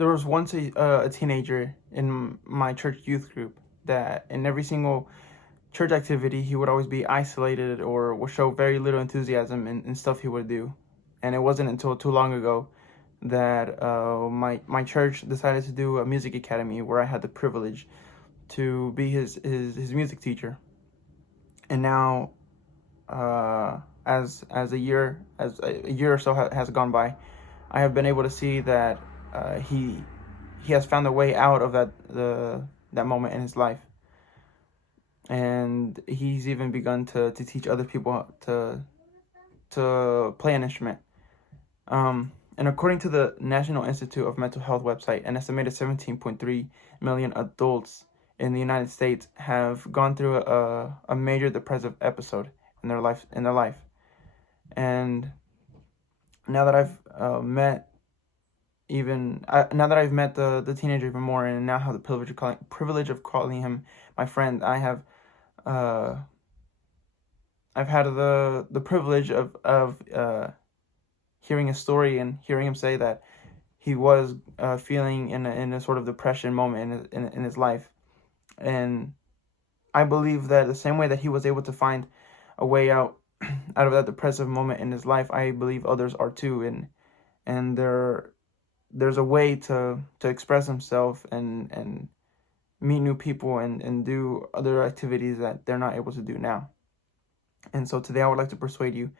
there was once a teenager in my church youth group that in every single church activity he would always be isolated or would show very little enthusiasm in stuff he would do. And it wasn't until too long ago that my church decided to do a music academy where I had the privilege to be his music teacher. And now, as a year or so has gone by, I have been able to see that he has found a way out of that moment in his life, and he's even begun to teach other people to play an instrument. And according to the National Institute of Mental Health website, an estimated 17.3 million adults in the United States have gone through a major depressive episode in their life. And now that I've met the teenager even more, and now have the privilege of calling him my friend, uh, I've had the privilege of hearing his story and hearing him say that he was feeling in a sort of depression moment in his life. And I believe that the same way that he was able to find a way out out of that depressive moment in his life, I believe others are too. And there's a way to express himself and meet new people and do other activities that they're not able to do now. And so today I would like to persuade you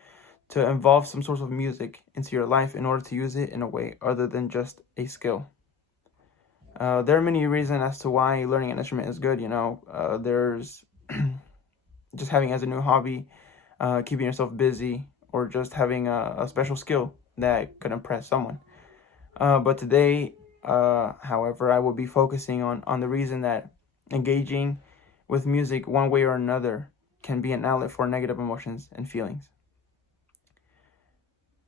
to involve some sort of music into your life in order to use it in a way other than just a skill. There are many reasons as to why learning an instrument is good. There's just having it as a new hobby, keeping yourself busy, or just having a special skill that could impress someone. But today, however, I will be focusing on the reason that engaging with music one way or another can be an outlet for negative emotions and feelings.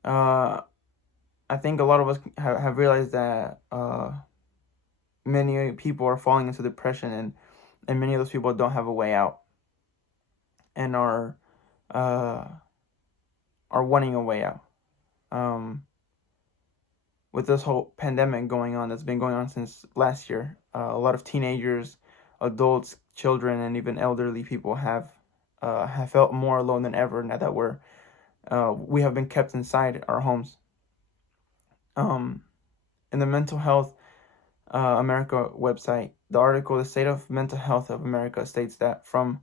I think a lot of us have realized that many people are falling into depression, and many of those people don't have a way out and are wanting a way out. With this whole pandemic going on, that's been going on since last year, a lot of teenagers, adults, children, and even elderly people have felt more alone than ever now that we have been kept inside our homes. In the Mental Health America website, the article "The State of Mental Health of America" states that from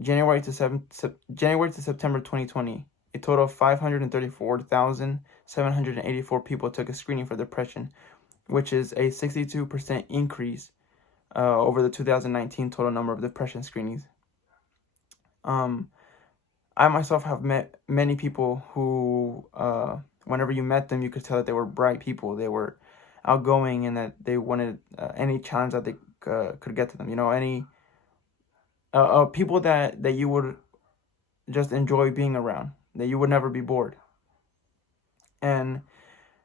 January to September 2020, a total of 534,784 people took a screening for depression, which is a 62% increase over the 2019 total number of depression screenings. I myself have met many people who, whenever you met them, you could tell that they were bright people. They were outgoing, and that they wanted any challenge that they could get to them. Any people that you would just enjoy being around, that you would never be bored. And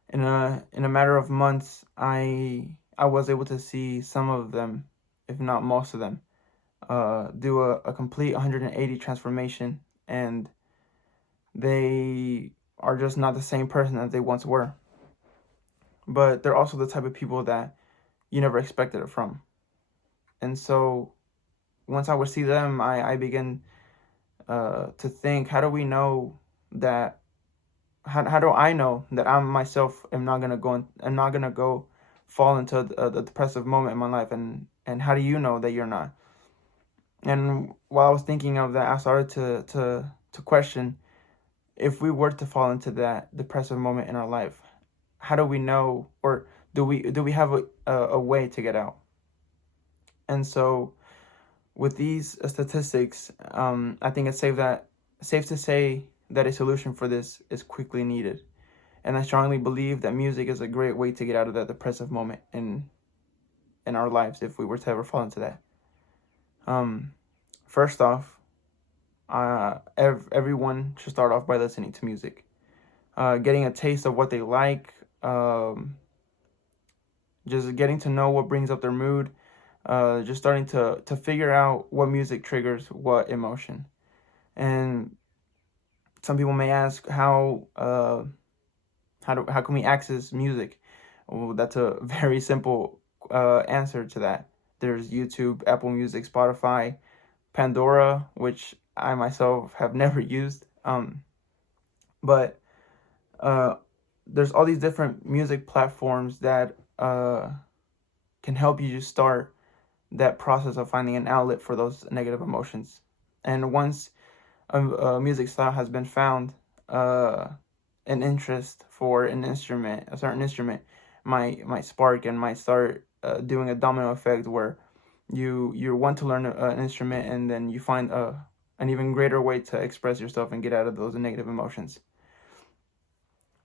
in a matter of months, I was able to see some of them, if not most of them, do a complete 180 transformation, and they are just not the same person that they once were. But they're also the type of people that you never expected it from. And so once I would see them, I begin to think, how do we know that? How do I know that I myself am not gonna go fall into the depressive moment in my life? And how do you know that you're not? And while I was thinking of that, I started to question, if we were to fall into that depressive moment in our life, how do we know, or do we have a way to get out? And so with these statistics, I think it's safe to say that a solution for this is quickly needed. And I strongly believe that music is a great way to get out of that depressive moment in our lives, if we were to ever fall into that. First off, everyone should start off by listening to music, getting a taste of what they like, just getting to know what brings up their mood, just starting to figure out what music triggers what emotion. And some people may ask, how can we access music? Well, that's a very simple answer to that. There's YouTube, Apple Music, Spotify, Pandora, which I myself have never used. But uh, there's all these different music platforms that can help you just start that process of finding an outlet for those negative emotions. And once a music style has been found, an interest for an instrument, a certain instrument, might spark and might start doing a domino effect where you want to learn an instrument, and then you find an even greater way to express yourself and get out of those negative emotions.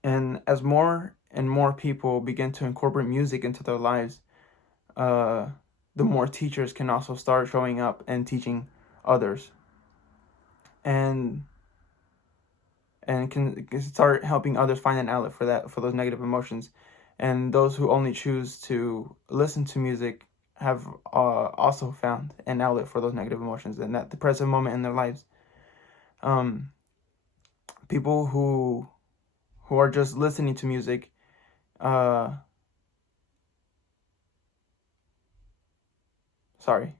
And as more and more people begin to incorporate music into their lives, the more teachers can also start showing up and teaching others, and can start helping others find an outlet for those negative emotions. And those who only choose to listen to music have also found an outlet for those negative emotions in that depressive moment in their lives. People who are just listening to music,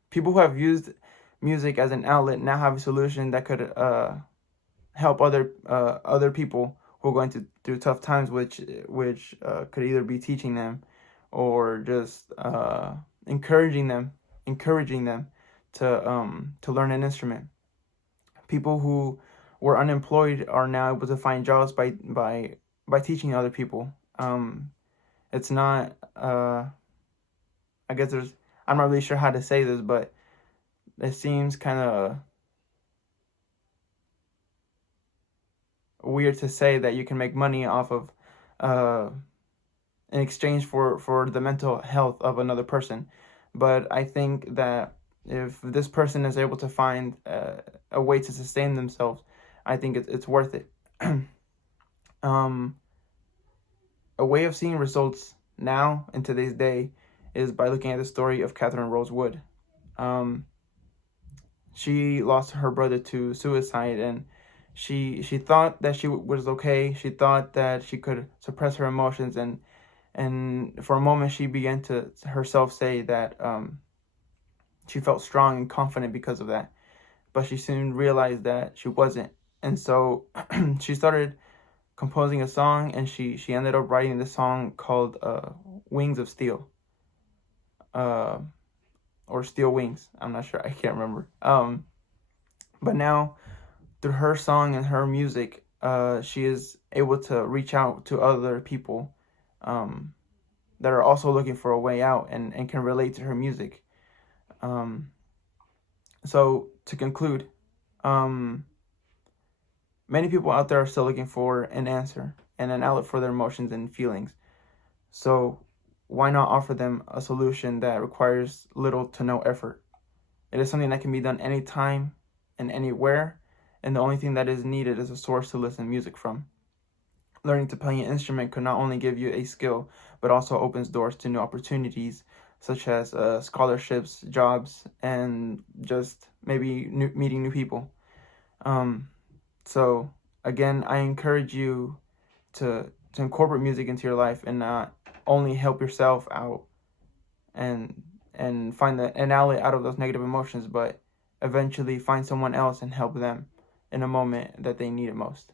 people who have used music as an outlet now have a solution that could help other people who are going through tough times, which could either be teaching them or just encouraging them to learn an instrument. People who were unemployed are now able to find jobs by teaching other people. It's not I guess I'm not really sure how to say this, but it seems kind of weird to say that you can make money off of in exchange for the mental health of another person. But I think that if this person is able to find a way to sustain themselves, I think it's worth it. A way of seeing results now in today's day is by looking at the story of Catherine Rose Wood. She lost her brother to suicide, and she thought that she was okay. She thought that she could suppress her emotions, and for a moment she began to herself say that she felt strong and confident because of that. But she soon realized that she wasn't, and so she started composing a song, and she ended up writing this song called Wings of Steel, or Steel Wings. I'm not sure. I can't remember. But now, through her song and her music, she is able to reach out to other people that are also looking for a way out and can relate to her music. So to conclude, many people out there are still looking for an answer and an outlet for their emotions and feelings. So why not offer them a solution that requires little to no effort? It is something that can be done anytime and anywhere, and the only thing that is needed is a source to listen to music from. Learning to play an instrument could not only give you a skill, but also opens doors to new opportunities, such as scholarships, jobs, and just maybe meeting new people. So again, I encourage you to incorporate music into your life and not only help yourself out and find an outlet out of those negative emotions, but eventually find someone else and help them in a moment that they need it most.